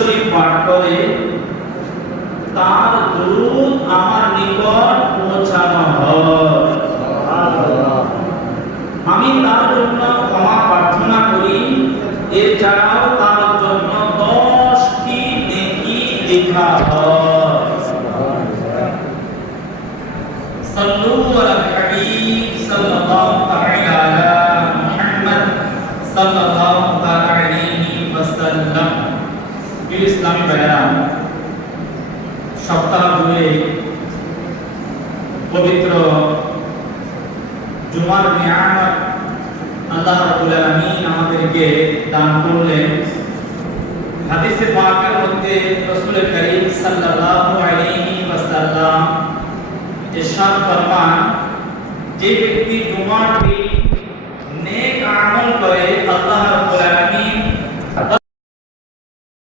শরীফ পাঠ করে তার দুরূদ আমার নিকট পৌঁছানো হয়। আমি তার জন্য ক্ষমা প্রার্থনা করি, এছাড়াও তার জন্য 10টি নেকি লেখা হয়। সাল্লু আলাল হাবিব সাল্লাল্লাহু তাআলা আলা মুহাম্মদ সাল্লাল্লাহু তাআলা আলাইহি ওয়াসাল্লাম। ইসলামী ভাইরা, সপ্তাহ জুড়ে পবিত্র জুমার নিয়ামত আল্লাহ রাব্বুল আলামিন আমাদেরকে দান করলেন। হাদিসে পাকের মধ্যে রাসূল করিম সাল্লাল্লাহু আলাইহি ওয়াসাল্লাম ইরশাদ ফরমান, যে ব্যক্তি জুমার দিন নেক আমল করে আল্লাহ